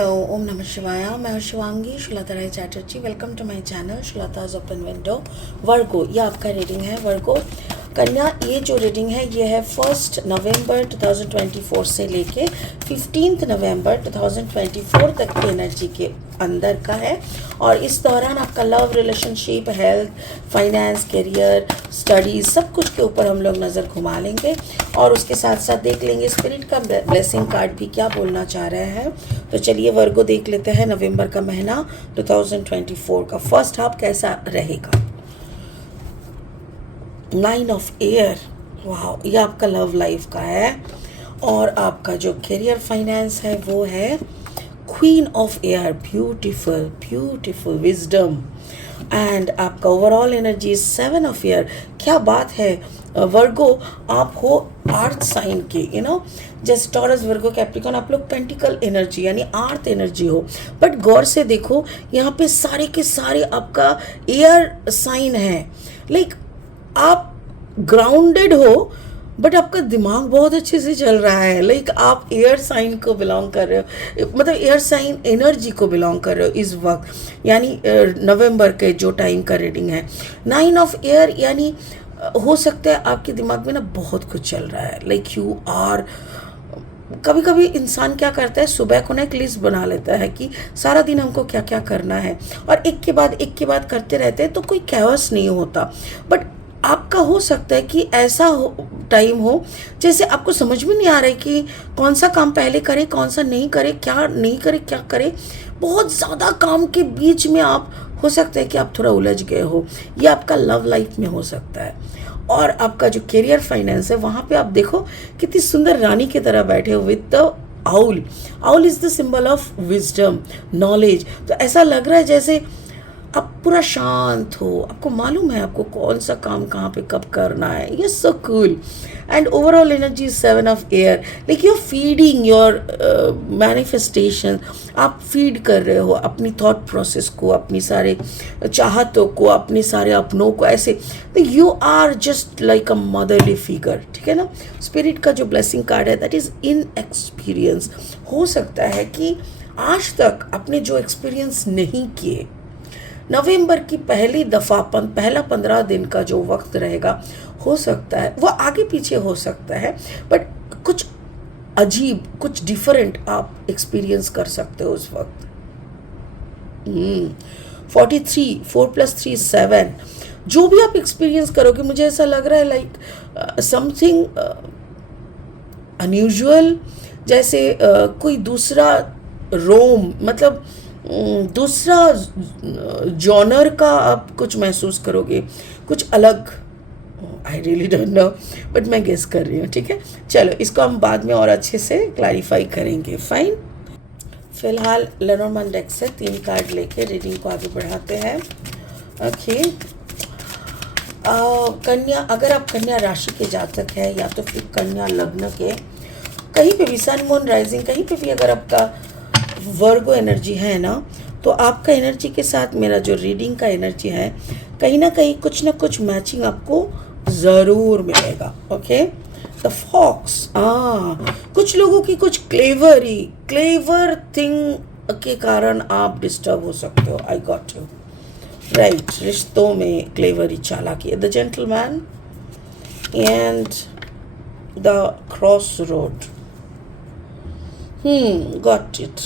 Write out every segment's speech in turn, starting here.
Hello, ओम नमः शिवाय। मैं हूं Shivangi Shulata Rai Chatterjee. Welcome to my channel Shulata's open window. Virgo, ये आपका रीडिंग है। वर्गो कन्या, ये जो रीडिंग है ये है 1 नवंबर 2024 से लेके 15 नवंबर 2024 तक की एनर्जी के अंदर का है। और इस दौरान आपका love, relationship, health, finance, career, studies सब कुछ के ऊपर हम लोग नज़र घुमा लेंगे और उसके साथ साथ देख लेंगे स्पिरिट का ब्लेसिंग कार्ड भी क्या बोलना चाह रहे हैं। तो चलिए वर्गो देख लेते हैं नवंबर का महीना 2024 का फर्स्ट हाफ कैसा रहेगा। 9 ऑफ एयर, वाह, ये आपका लव लाइफ का है। और आपका जो करियर फाइनेंस है वो है queen of air, beautiful beautiful wisdom. And आपका ओवरऑल एनर्जी 7 ऑफ एयर। क्या बात है वर्गो, आप हो अर्थ साइन के, जैसे टॉरस, वर्गो, कैप्रिकॉन, आप लोग पेंटिकल एनर्जी यानी अर्थ एनर्जी हो। बट गौर से देखो यहाँ पे सारे के सारे आपका एयर साइन है। लाइक आप ग्राउंडेड हो बट आपका दिमाग बहुत अच्छे से चल रहा है। लाइक आप एयर साइन को बिलोंग कर रहे हो, मतलब एयर साइन एनर्जी को बिलोंग कर रहे हो इस वक्त, यानी नवंबर के जो टाइम का रीडिंग है 9 ऑफ एयर। यानी हो सकता है आपके दिमाग में ना बहुत कुछ चल रहा है। लाइक यू आर, कभी कभी इंसान क्या करता है, सुबह को ना एक लिस्ट बना लेता है कि सारा दिन हमको क्या क्या करना है और एक के बाद करते रहते हैं तो कोई कैओस नहीं होता। बट आपका हो सकता है कि ऐसा टाइम हो जैसे आपको समझ में नहीं आ रहा है कि कौन सा काम पहले करे, कौन सा नहीं करे, क्या नहीं करे, क्या करे। बहुत ज़्यादा काम के बीच में आप हो सकता है कि आप थोड़ा उलझ गए हो। ये आपका लव लाइफ में हो सकता है। और आपका जो करियर फाइनेंस है वहाँ पे आप देखो कितनी सुंदर रानी की तरह बैठे हो with the owl. Owl is the symbol of wisdom, knowledge. तो ऐसा लग रहा है जैसे आप पूरा शांत हो, आपको मालूम है आपको कौन सा काम कहाँ पे कब करना है। ये so cool. And overall energy 7 of air. Like you are feeding your manifestation. आप फीड कर रहे हो अपनी थॉट प्रोसेस को, अपनी सारे चाहतों को, अपने सारे अपनों को। ऐसे तो you are just like a motherly figure, ठीक है ना। स्पिरिट का जो ब्लेसिंग कार्ड है दैट इज़ इन एक्सपीरियंस। हो सकता है कि आज तक आपने जो एक्सपीरियंस नहीं किए, नवंबर की पहली दफ़ा पहला 15 दिन का जो वक्त रहेगा, हो सकता है वो आगे पीछे हो सकता है बट कुछ अजीब, कुछ डिफरेंट आप एक्सपीरियंस कर सकते हो उस वक्त। 43, 4 + 3 7। जो भी आप एक्सपीरियंस करोगे मुझे ऐसा लग रहा है लाइक समथिंग अनयूजुअल, जैसे कोई दूसरा रोम, मतलब दूसरा जॉनर का आप कुछ महसूस करोगे, कुछ अलग। I really don't know but मैं गेस कर रही हूँ, ठीक है। चलो इसको हम बाद में और अच्छे से क्लैरिफाई करेंगे। फाइन, फिलहाल लेनोर्मैन डेक से 3 कार्ड लेके रीडिंग को आगे बढ़ाते हैं। ओके, कन्या, अगर आप कन्या राशि के जातक है या तो फिर कन्या लग्न के, कहीं पे भी सन मून राइजिंग, कहीं पे भी अगर आपका वर्गो एनर्जी है ना, तो आपका एनर्जी के साथ मेरा जो रीडिंग का एनर्जी है कहीं ना कहीं कुछ ना कुछ मैचिंग आपको ज़रूर मिलेगा। ओके, द फॉक्स, कुछ लोगों की कुछ क्लेवर थिंग के कारण आप डिस्टर्ब हो सकते हो। I got you right. रिश्तों में क्लेवरी, चालाकी। The gentleman and the cross road. Got it.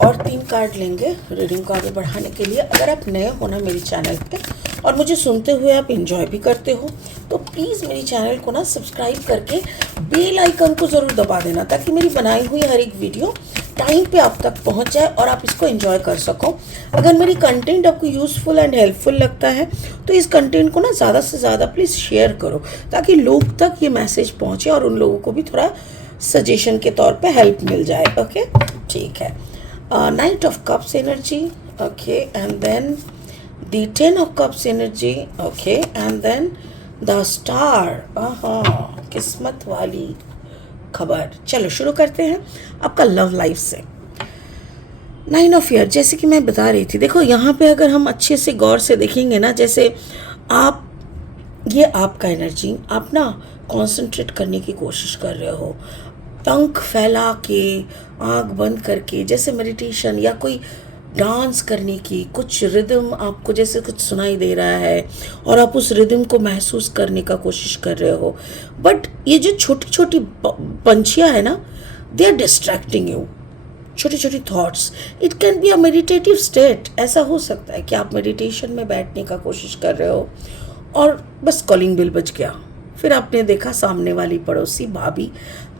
और 3 कार्ड लेंगे रीडिंग को आगे बढ़ाने के लिए। अगर आप नए हो ना मेरे चैनल पे और मुझे सुनते हुए आप एंजॉय भी करते हो तो प्लीज़ मेरी चैनल को ना सब्सक्राइब करके बेल आइकन को ज़रूर दबा देना ताकि मेरी बनाई हुई हर एक वीडियो टाइम पे आप तक पहुंच जाए और आप इसको एंजॉय कर सको। अगर मेरी कंटेंट आपको यूज़फुल एंड हेल्पफुल लगता है तो इस कंटेंट को ना ज़्यादा से ज़्यादा प्लीज़ शेयर करो ताकि लोग तक ये मैसेज पहुँचे और उन लोगों को भी थोड़ा सजेशन के तौर पे हेल्प मिल जाए। ओके, ठीक है। Knight of Cups energy, okay, and then the 10 of Cups energy, okay, and then the Star, किस्मत वाली खबर। चलो शुरू करते हैं आपका लव लाइफ से। 9 ऑफ ईयर, जैसे कि मैं बता रही थी, देखो यहाँ पे अगर हम अच्छे से गौर से देखेंगे ना, जैसे आप, ये आपका एनर्जी, आप ना कॉन्सेंट्रेट करने की कोशिश कर रहे हो, पंख फैला के, आँख बंद करके, जैसे मेडिटेशन या कोई डांस करने की, कुछ रिदम आपको जैसे कुछ सुनाई दे रहा है और आप उस रिदम को महसूस करने का कोशिश कर रहे हो। बट ये जो छोटी छोटी पंछियाँ है ना, दे आर डिस्ट्रैक्टिंग यू, छोटी छोटी thoughts. It can be a meditative state. ऐसा हो सकता है कि आप मेडिटेशन में बैठने का कोशिश कर रहे हो और बस कॉलिंग बिल बज गया, फिर आपने देखा सामने वाली पड़ोसी भाभी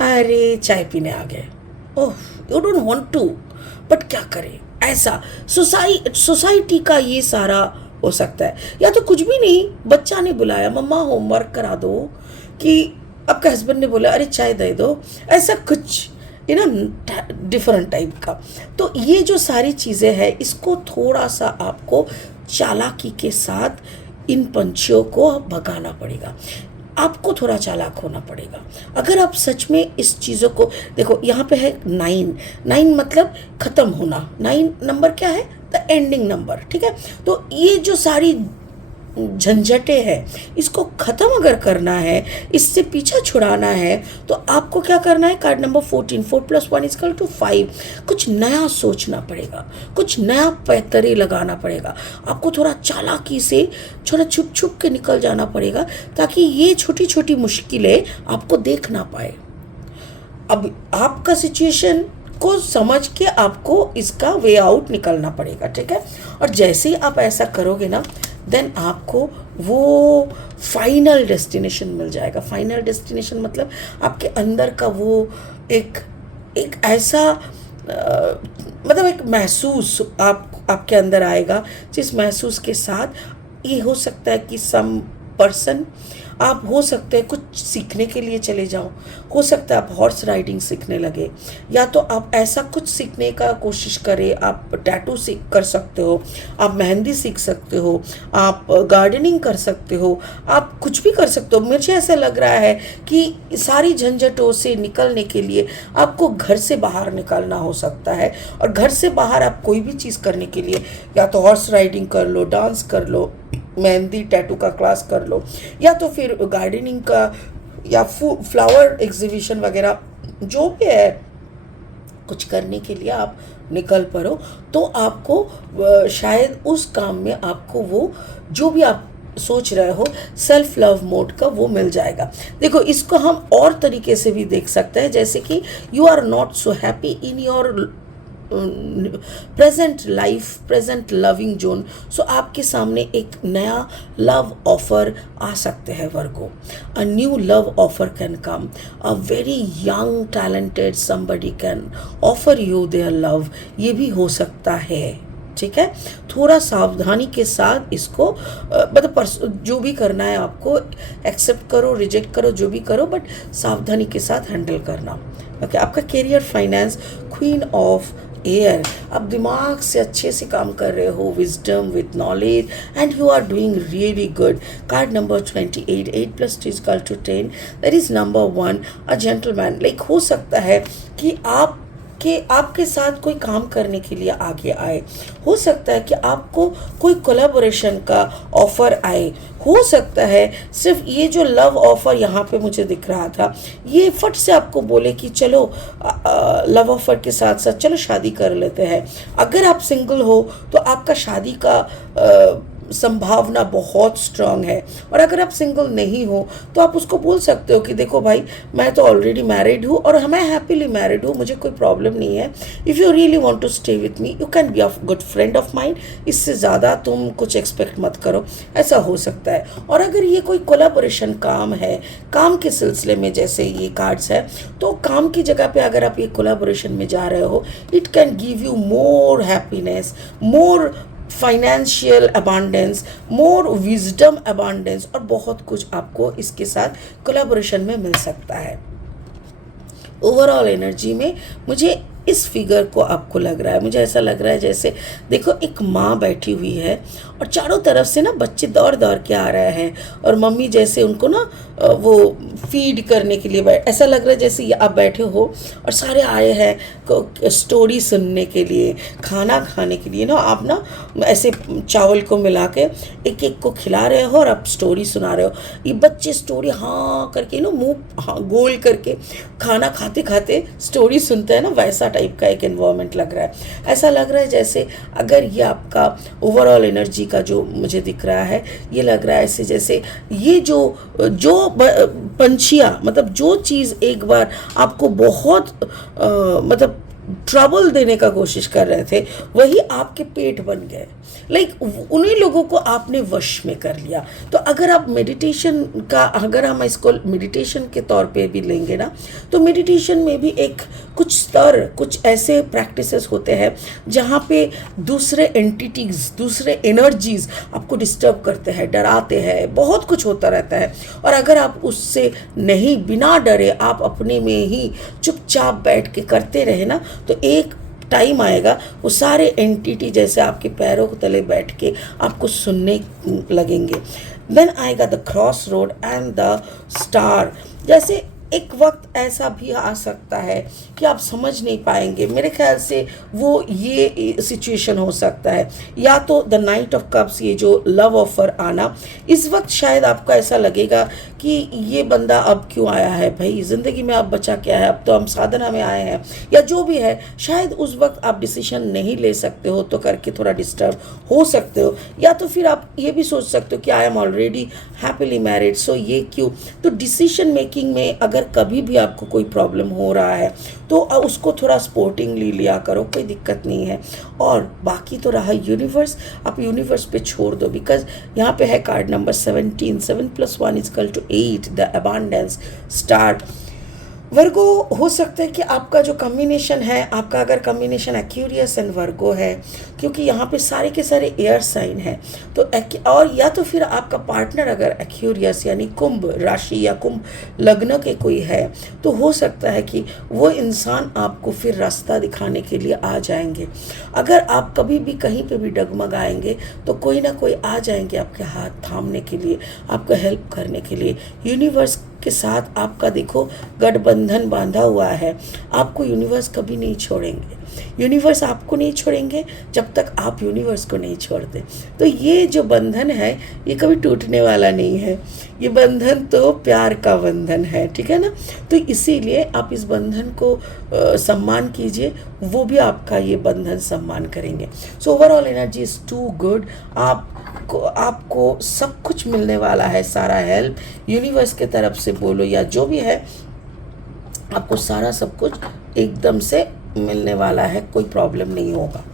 अरे चाय पीने आ गए। Oh, you don't want to, but क्या करें, ऐसा सोसाइटी का ये सारा हो सकता है। या तो कुछ भी नहीं, बच्चा ने बुलाया मम्मा होमवर्क करा दो, कि आपके हस्बैंड ने बोला अरे चाय दे दो, ऐसा कुछ डिफरेंट टाइप का। तो ये जो सारी चीज़ें हैं, इसको थोड़ा सा आपको चालाकी के साथ इन पंछियों को भगाना पड़ेगा। आपको थोड़ा चालाक होना पड़ेगा। अगर आप सच में इस चीज़ों को देखो, यहाँ पे है 9, 9 मतलब ख़त्म होना। 9 नंबर क्या है? द एंडिंग नंबर, ठीक है। तो ये जो सारी झंझटें हैं, इसको ख़त्म अगर करना है, इससे पीछा छुड़ाना है, तो आपको क्या करना है? Card number 14, 4 + 1 = 5। कुछ नया सोचना पड़ेगा, कुछ नया पैतरे लगाना पड़ेगा। आपको थोड़ा चालाकी से थोड़ा छुप छुप के निकल जाना पड़ेगा, ताकि ये छोटी छोटी मुश्किलें आपको देख ना पाए। अब आपका सिचुएशन को समझ के आपको इसका वे आउट निकलना पड़ेगा, ठीक है। और जैसे ही आप ऐसा करोगे ना, देन आपको वो फाइनल डेस्टिनेशन मिल जाएगा। फाइनल डेस्टिनेशन मतलब आपके अंदर का वो एक ऐसा मतलब एक महसूस आपके अंदर आएगा, जिस महसूस के साथ ये हो सकता है कि सम पर्सन, आप हो सकते हैं कुछ सीखने के लिए चले जाओ, हो सकता है आप हॉर्स राइडिंग सीखने लगे, या तो आप ऐसा कुछ सीखने का कोशिश करें। आप टैटू सीख कर सकते हो, आप मेहंदी सीख सकते हो, आप गार्डनिंग कर सकते हो, आप कुछ भी कर सकते हो। मुझे ऐसा लग रहा है कि सारी झंझटों से निकलने के लिए आपको घर से बाहर निकलना हो सकता है। और घर से बाहर आप कोई भी चीज़ करने के लिए, या तो हॉर्स राइडिंग कर लो, डांस कर लो, मेहंदी टैटू का क्लास कर लो, या तो फिर गार्डनिंग का, या फ्लावर एग्जीबिशन वगैरह, जो भी है, कुछ करने के लिए आप निकल पड़ो। तो आपको शायद उस काम में आपको वो जो भी आप सोच रहे हो सेल्फ लव मोड का वो मिल जाएगा। देखो, इसको हम और तरीके से भी देख सकते हैं, जैसे कि you are not so happy in your present life, present loving zone. So आपके सामने एक नया लव ऑफर आ सकते हैं Virgo. A new love offer can come, a very young talented somebody can offer you their love, ये भी हो सकता है, ठीक है। थोड़ा सावधानी के साथ इसको मतलब जो भी करना है आपको एक्सेप्ट करो, रिजेक्ट करो, जो भी करो, बट सावधानी के साथ हैंडल करना। ओके, आपका career finance, queen of air, आप दिमाग से अच्छे से काम कर रहे हो, wisdom with knowledge, and you are doing really good. Card number 28, 8 + 2 = 10, that is number 1, a gentleman. Like हो सकता है कि आपके साथ कोई काम करने के लिए आगे आए, हो सकता है कि आपको कोई कोलैबोरेशन का ऑफर आए, हो सकता है सिर्फ ये जो लव ऑफर यहाँ पे मुझे दिख रहा था, ये फट से आपको बोले कि चलो लव ऑफर के साथ साथ चलो शादी कर लेते हैं। अगर आप सिंगल हो तो आपका शादी का संभावना बहुत स्ट्रांग है, और अगर आप सिंगल नहीं हो तो आप उसको बोल सकते हो कि देखो भाई, मैं तो ऑलरेडी मैरिड हूँ और मैं हैप्पीली मैरिड हूँ, मुझे कोई प्रॉब्लम नहीं है। If you really want to stay with me, you can be a good friend of mine. इससे ज़्यादा तुम कुछ एक्सपेक्ट मत करो, ऐसा हो सकता है। और अगर ये कोई कोलैबोरेशन काम है, काम के सिलसिले में जैसे ये कार्ड्स है, तो काम की जगह पे अगर आप ये कोलैबोरेशन में जा रहे हो, it can give you more happiness, more financial abundance, more wisdom abundance, और बहुत कुछ आपको इसके साथ कोलैबोरेशन में मिल सकता है। ओवरऑल एनर्जी में मुझे इस फिगर को आपको लग रहा है, मुझे ऐसा लग रहा है जैसे देखो एक माँ बैठी हुई है और चारों तरफ से ना बच्चे दौड़ दौड़ के आ रहे हैं और मम्मी जैसे उनको ना वो फीड करने के लिए ऐसा लग रहा है जैसे ये आप बैठे हो और सारे आए हैं स्टोरी सुनने के लिए, खाना खाने के लिए ना। आप ना ऐसे चावल को मिला के एक एक को खिला रहे हो और आप स्टोरी सुना रहे हो। ये बच्चे स्टोरी हाँ करके ना मुंह हाँ गोल करके खाना खाते खाते स्टोरी सुनते हैं ना, वैसा टाइप का एक एनवायरनमेंट लग रहा है। ऐसा लग रहा है जैसे अगर ये आपका ओवरऑल एनर्जी का जो मुझे दिख रहा है, ये लग रहा है ऐसे जैसे ये जो पंछियाँ मतलब जो चीज़ एक बार आपको बहुत मतलब ट्रबल देने का कोशिश कर रहे थे, वही आपके पेट बन गए। उन्हीं लोगों को आपने वश में कर लिया। तो अगर आप मेडिटेशन का, अगर हम इसको मेडिटेशन के तौर पे भी लेंगे ना, तो मेडिटेशन में भी एक कुछ स्तर, कुछ ऐसे प्रैक्टिसेस होते हैं जहाँ पे दूसरे एंटिटीज़, दूसरे एनर्जीज आपको डिस्टर्ब करते हैं, डराते हैं, बहुत कुछ होता रहता है। और अगर आप उससे नहीं, बिना डरे आप अपने में ही चुपचाप बैठ के करते रहे ना, तो एक टाइम आएगा वो सारे एंटिटी जैसे आपके पैरों के तले बैठ के आपको सुनने लगेंगे। देन आएगा the cross road and the star. जैसे एक वक्त ऐसा भी आ सकता है कि आप समझ नहीं पाएंगे, मेरे ख्याल से वो ये सिचुएशन हो सकता है, या तो द नाइट ऑफ कप्स, ये जो लव ऑफर आना, इस वक्त शायद आपको ऐसा लगेगा कि ये बंदा अब क्यों आया है भाई ज़िंदगी में, अब बचा क्या है, अब तो हम साधना में आए हैं, या जो भी है। शायद उस वक्त आप डिसीजन नहीं ले सकते हो तो करके थोड़ा डिस्टर्ब हो सकते हो, या तो फिर आप ये भी सोच सकते हो कि I am already happily married, so ये क्यों। तो डिसीजन मेकिंग में अगर कभी भी आपको कोई प्रॉब्लम हो रहा है तो उसको थोड़ा स्पोर्टिंगली लिया करो, कोई दिक्कत नहीं है। और बाकी तो रहा यूनिवर्स, आप यूनिवर्स पे छोड़ दो, बिकॉज यहाँ पे है card number 17, 7 + 1 = 8, the abundance star. Virgo हो सकता है कि आपका जो कम्बिनेशन है, आपका अगर कम्बिनेशन एक्यूरियस एंड वर्गो है, क्योंकि यहाँ पे सारे के सारे एयर साइन हैं, तो और या तो फिर आपका पार्टनर अगर एक्यूरियस यानी कुंभ राशि या कुंभ लग्न के कोई है, तो हो सकता है कि वो इंसान आपको फिर रास्ता दिखाने के लिए आ जाएंगे। अगर आप कभी भी कहीं पे भी डगमगाएंगे तो कोई ना कोई आ जाएंगे आपके हाथ थामने के लिए, आपको हेल्प करने के लिए। यूनिवर्स के साथ आपका देखो गठबंधन बांधा हुआ है, आपको यूनिवर्स कभी नहीं छोड़ेंगे, यूनिवर्स आपको नहीं छोड़ेंगे जब तक आप यूनिवर्स को नहीं छोड़ते। तो ये जो बंधन है ये कभी टूटने वाला नहीं है, ये बंधन तो प्यार का बंधन है, ठीक है ना। तो इसीलिए आप इस बंधन को सम्मान कीजिए, वो भी आपका ये बंधन सम्मान करेंगे। So overall energy is too good. आपको सब कुछ मिलने वाला है, सारा हेल्प यूनिवर्स के तरफ से बोलो या जो भी है, आपको सारा सब कुछ एकदम से मिलने वाला है, कोई प्रॉब्लम नहीं होगा।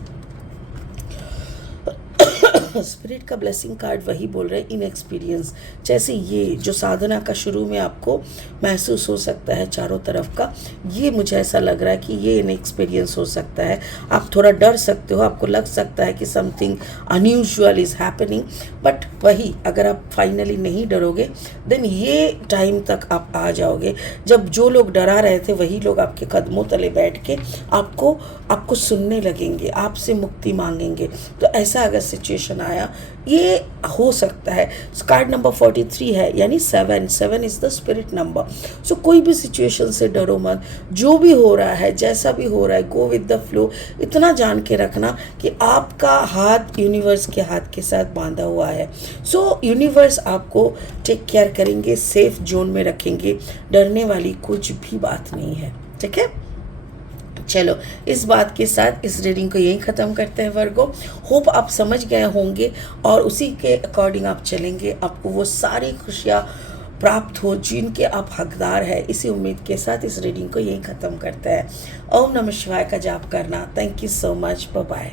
स्पिरिट का ब्लेसिंग कार्ड वही बोल रहे हैं, इन एक्सपीरियंस। जैसे ये जो साधना का शुरू में आपको महसूस हो सकता है चारों तरफ का, ये मुझे ऐसा लग रहा है कि ये इन एक्सपीरियंस हो सकता है। आप थोड़ा डर सकते हो, आपको लग सकता है कि something unusual is happening, but वही अगर आप फाइनली नहीं डरोगे देन ये टाइम तक आप आ जाओगे जब जो लोग डरा रहे थे वही लोग आपके कदमों तले बैठ के आपको सुनने लगेंगे, आपसे मुक्ति मांगेंगे। तो ऐसा अगर सिचुएशन आया, ये हो सकता है। कार्ड नंबर 43 है, यानी 7 इज द स्पिरिट नंबर। सो कोई भी सिचुएशन से डरो मत, जो भी हो रहा है, जैसा भी हो रहा है, गो विद द फ्लो। इतना जान के रखना कि आपका हाथ यूनिवर्स के हाथ के साथ बांधा हुआ है। सो यूनिवर्स आपको टेक केयर करेंगे, सेफ जोन में रखेंगे, डरने वाली कुछ भी बात नहीं है, ठीक है। चलो इस बात के साथ इस रीडिंग को यहीं ख़त्म करते हैं वर्गो। होप आप समझ गए होंगे और उसी के अकॉर्डिंग आप चलेंगे, आपको वो सारी खुशियाँ प्राप्त हो जिनके आप हकदार हैं। इसी उम्मीद के साथ इस रीडिंग को यहीं ख़त्म करते हैं। ओम नमः शिवाय का जाप करना। Thank you so much, bye bye.